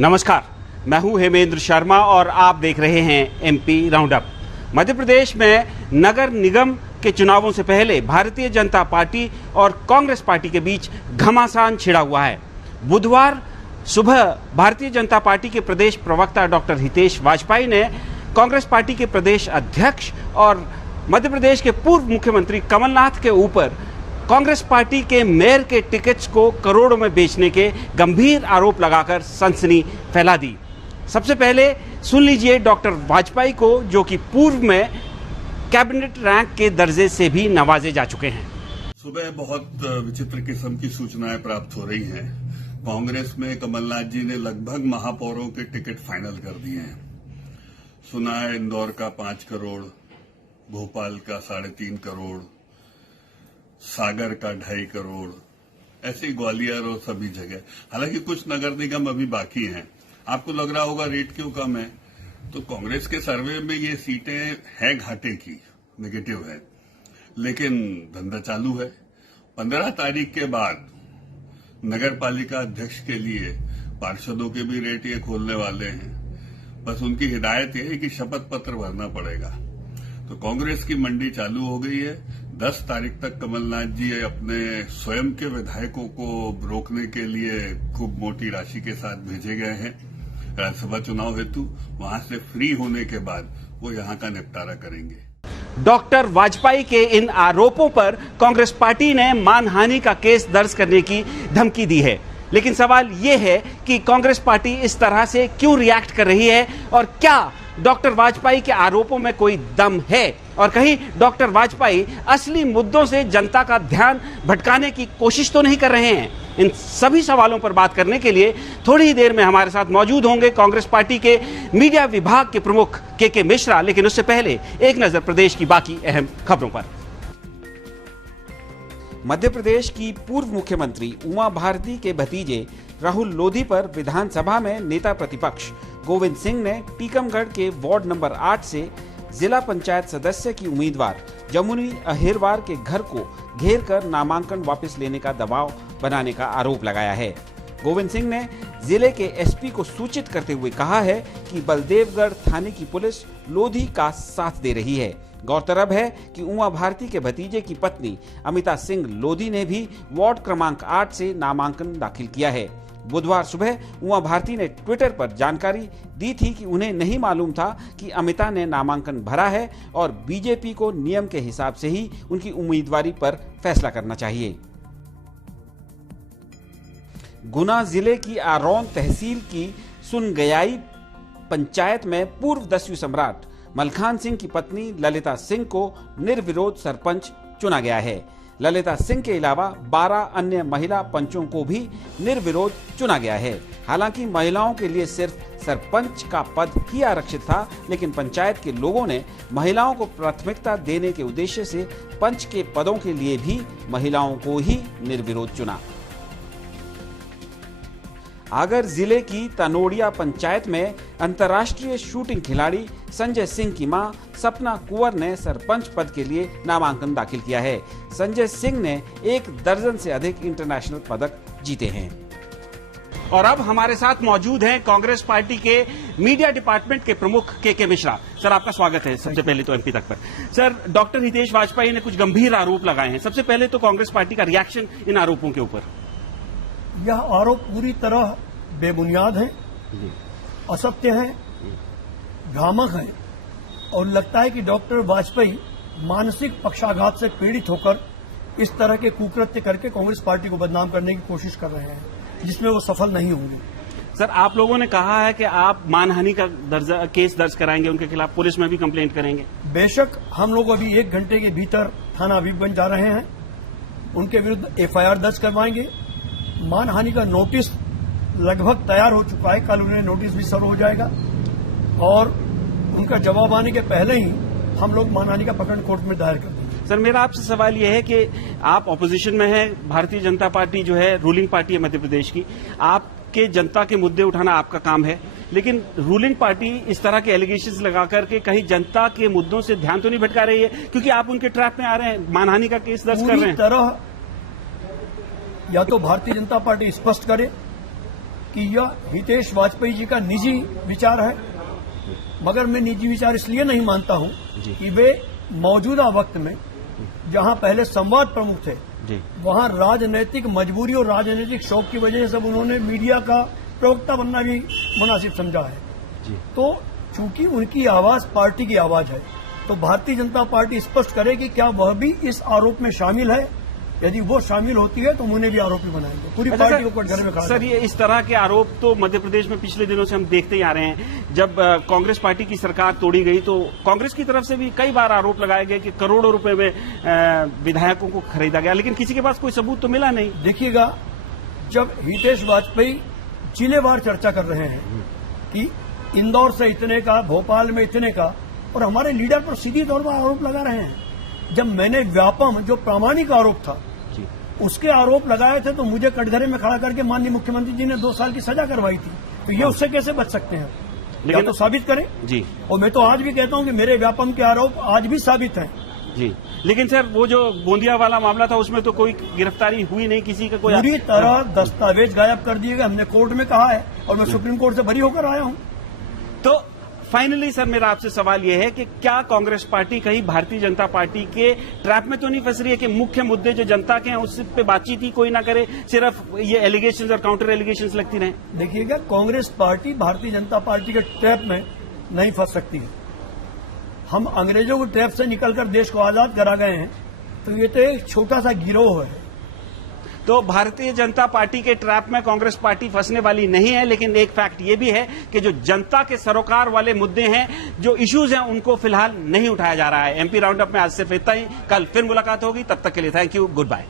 नमस्कार, मैं हूं हेमेंद्र शर्मा और आप देख रहे हैं एमपी राउंडअप। मध्य प्रदेश में नगर निगम के चुनावों से पहले भारतीय जनता पार्टी और कांग्रेस पार्टी के बीच घमासान छिड़ा हुआ है। बुधवार सुबह भारतीय जनता पार्टी के प्रदेश प्रवक्ता डॉक्टर हितेश वाजपेयी ने कांग्रेस पार्टी के प्रदेश अध्यक्ष और मध्य प्रदेश के पूर्व मुख्यमंत्री कमलनाथ के ऊपर कांग्रेस पार्टी के मेयर के टिकट्स को करोड़ों में बेचने के गंभीर आरोप लगाकर सनसनी फैला दी। सबसे पहले सुन लीजिए डॉक्टर वाजपेयी को, जो कि पूर्व में कैबिनेट रैंक के दर्जे से भी नवाजे जा चुके हैं। सुबह बहुत विचित्र किस्म की सूचनाएं प्राप्त हो रही हैं। कांग्रेस में कमलनाथ जी ने लगभग महापौरों के टिकट फाइनल कर दिए हैं। सुना है इंदौर का 5 करोड़, भोपाल का 3.5 करोड़, सागर का 2.5 करोड़, ऐसे ग्वालियर और सभी जगह। हालांकि कुछ नगर निगम अभी बाकी हैं। आपको लग रहा होगा रेट क्यों कम है, तो कांग्रेस के सर्वे में ये सीटें हैं घाटे की, नेगेटिव है, लेकिन धंधा चालू है। 15 तारीख के बाद नगर पालिका अध्यक्ष के लिए पार्षदों के भी रेट ये खोलने वाले हैं। बस उनकी हिदायत ये है कि शपथ पत्र भरना पड़ेगा। तो कांग्रेस की मंडी चालू हो गई है। 10 तारीख तक कमलनाथ जी अपने स्वयं के विधायकों को रोकने के लिए खूब मोटी राशि के साथ भेजे गए हैं राज्यसभा चुनाव हेतु। वहां से फ्री होने के बाद वो यहां का निपटारा करेंगे। डॉक्टर वाजपेयी के इन आरोपों पर कांग्रेस पार्टी ने मानहानि का केस दर्ज करने की धमकी दी है। लेकिन सवाल यह है कि कांग्रेस पार्टी इस तरह से क्यों रिएक्ट कर रही है और क्या डॉक्टर वाजपेयी के आरोपों में कोई दम है, और कहीं डॉक्टर वाजपेयी असली मुद्दों से जनता का ध्यान भटकाने की कोशिश तो नहीं कर रहे हैं। इन सभी सवालों पर बात करने के लिए थोड़ी ही देर में हमारे साथ मौजूद होंगे कांग्रेस पार्टी के मीडिया विभाग के प्रमुख के मिश्रा। लेकिन उससे पहले एक नजर प्रदेश की बाकी अहम खबरों पर। मध्य प्रदेश की पूर्व मुख्यमंत्री उमा भारती के भतीजे राहुल लोधी पर विधानसभा में नेता प्रतिपक्ष गोविंद सिंह ने टीकमगढ़ के वार्ड नंबर 8 से जिला पंचायत सदस्य की उम्मीदवार जमुनी अहिरवार के घर को घेर कर नामांकन वापस लेने का दबाव बनाने का आरोप लगाया है। गोविंद सिंह ने जिले के एसपी को सूचित करते हुए कहा है कि बलदेवगढ़ थाने की पुलिस लोधी का साथ दे रही है। गौरतलब है कि उमा भारती के भतीजे की पत्नी अमिता सिंह लोधी ने भी वार्ड क्रमांक 8 से नामांकन दाखिल किया है। बुधवार सुबह उमा भारती ने ट्विटर पर जानकारी दी थी कि उन्हें नहीं मालूम था कि अमिता ने नामांकन भरा है और बीजेपी को नियम के हिसाब से ही उनकी उम्मीदवारी पर फैसला करना चाहिए। गुना जिले की आरौन तहसील की सुनगयाई पंचायत में पूर्व 10वीं सम्राट मलखान सिंह की पत्नी ललिता सिंह को निर्विरोध सरपंच चुना गया है। ललिता सिंह के अलावा 12 अन्य महिला पंचों को भी निर्विरोध चुना गया है। हालांकि महिलाओं के लिए सिर्फ सरपंच का पद ही आरक्षित था, लेकिन पंचायत के लोगों ने महिलाओं को प्राथमिकता देने के उद्देश्य से पंच के पदों के लिए भी महिलाओं को ही निर्विरोध चुना। आगर जिले की तनोड़िया पंचायत में अंतर्राष्ट्रीय शूटिंग खिलाड़ी संजय सिंह की मां सपना कुंवर ने सरपंच पद के लिए नामांकन दाखिल किया है। संजय सिंह ने 1 दर्जन से अधिक इंटरनेशनल पदक जीते हैं। और अब हमारे साथ मौजूद हैं कांग्रेस पार्टी के मीडिया डिपार्टमेंट के प्रमुख के मिश्रा। सर, आपका स्वागत है सबसे पहले तो एमपी तक पर। सर, डॉक्टर हितेश वाजपेयी ने कुछ गंभीर आरोप लगाए हैं। सबसे पहले तो कांग्रेस पार्टी का रिएक्शन इन आरोपों के ऊपर। यह आरोप पूरी तरह बेबुनियाद है, असत्य है, भ्रामक है और लगता है कि डॉक्टर वाजपेयी मानसिक पक्षाघात से पीड़ित होकर इस तरह के कुकृत्य करके कांग्रेस पार्टी को बदनाम करने की कोशिश कर रहे हैं, जिसमें वो सफल नहीं होंगे। सर, आप लोगों ने कहा है कि आप मानहानि का केस दर्ज कराएंगे, उनके खिलाफ पुलिस में भी कंप्लेंट करेंगे। बेशक हम लोग अभी 1 घंटे के भीतर थाना हबीबगंज जा रहे हैं, उनके विरुद्ध एफआईआर दर्ज करवाएंगे। मानहानि का नोटिस लगभग तैयार हो चुका है, कल उन्हें नोटिस भी सर्व हो जाएगा और उनका जवाब आने के पहले ही हम लोग मानहानि का प्रकरण कोर्ट में दायर कर देंगे। सर, मेरा आपसे सवाल यह है कि आप ऑपोजिशन में हैं, भारतीय जनता पार्टी जो है रूलिंग पार्टी है मध्य प्रदेश की, आपके जनता के मुद्दे उठाना आपका काम है, लेकिन रूलिंग पार्टी इस तरह के एलिगेशंस लगा करके कहीं जनता के मुद्दों से ध्यान तो नहीं भटका रही है, क्योंकि आप उनके ट्रैप में आ रहे हैं, मानहानि का केस दर्ज कर रहे हैं। तरह या तो भारतीय जनता पार्टी स्पष्ट करे कि यह हितेश वाजपेयी जी का निजी विचार है, मगर मैं निजी विचार इसलिए नहीं मानता हूं कि वे मौजूदा वक्त में जहां पहले संवाद प्रमुख थे वहां राजनीतिक मजबूरी और राजनीतिक शौक की वजह से उन्होंने मीडिया का प्रवक्ता बनना भी मुनासिब समझा है। तो चूंकि उनकी आवाज पार्टी की आवाज है, तो भारतीय जनता पार्टी स्पष्ट करे कि क्या वह भी इस आरोप में शामिल है। यदि वो शामिल होती है तो उन्हें भी आरोपी बनाएंगे, पूरी पार्टी को कटघरे में खड़ा। सर, ये इस तरह के आरोप तो मध्य प्रदेश में पिछले दिनों से हम देखते ही आ रहे हैं। जब कांग्रेस पार्टी की सरकार तोड़ी गई तो कांग्रेस की तरफ से भी कई बार आरोप लगाए गए कि करोड़ों रुपए में विधायकों को खरीदा गया, लेकिन किसी के पास कोई सबूत तो मिला नहीं। देखिएगा, जब हितेश वाजपेयी जिलेवार चर्चा कर रहे हैं कि इंदौर से इतने का, भोपाल में इतने का, और हमारे लीडर पर सीधी तौर पर आरोप लगा रहे हैं। जब मैंने व्यापम, जो प्रामाणिक आरोप था, उसके आरोप लगाए थे तो मुझे कटघरे में खड़ा करके माननीय मुख्यमंत्री जी ने 2 साल की सजा करवाई थी। तो ये उससे कैसे बच सकते हैं? लेकिन तो साबित करें जी। और मैं तो आज भी कहता हूं कि मेरे व्यापम के आरोप आज भी साबित हैं जी। लेकिन सर, वो जो गोंदिया वाला मामला था उसमें तो कोई गिरफ्तारी हुई नहीं, किसी का कोई पूरी तरह दस्तावेज गायब कर दिए गए। हमने कोर्ट में कहा है और मैं सुप्रीम कोर्ट से बरी होकर आया हूं। तो फाइनली सर, मेरा आपसे सवाल यह है कि क्या कांग्रेस पार्टी कहीं भारतीय जनता पार्टी के ट्रैप में तो नहीं फंस रही है कि मुख्य मुद्दे जो जनता के हैं उस पे बातचीत ही कोई ना करे, सिर्फ ये एलिगेशंस और काउंटर एलिगेशंस लगती रहे? देखिएगा, कांग्रेस पार्टी भारतीय जनता पार्टी के ट्रैप में नहीं फंस सकती है। हम अंग्रेजों के ट्रैप से निकलकर देश को आजाद करा गए हैं, तो ये तो एक छोटा सा गिरोह है। तो भारतीय जनता पार्टी के ट्रैप में कांग्रेस पार्टी फंसने वाली नहीं है, लेकिन एक फैक्ट ये भी है कि जो जनता के सरोकार वाले मुद्दे हैं, जो इश्यूज हैं, उनको फिलहाल नहीं उठाया जा रहा है। एमपी राउंड अप में आज सिर्फ इतना ही। कल फिर मुलाकात होगी, तब तक के लिए थैंक यू, गुड बाय।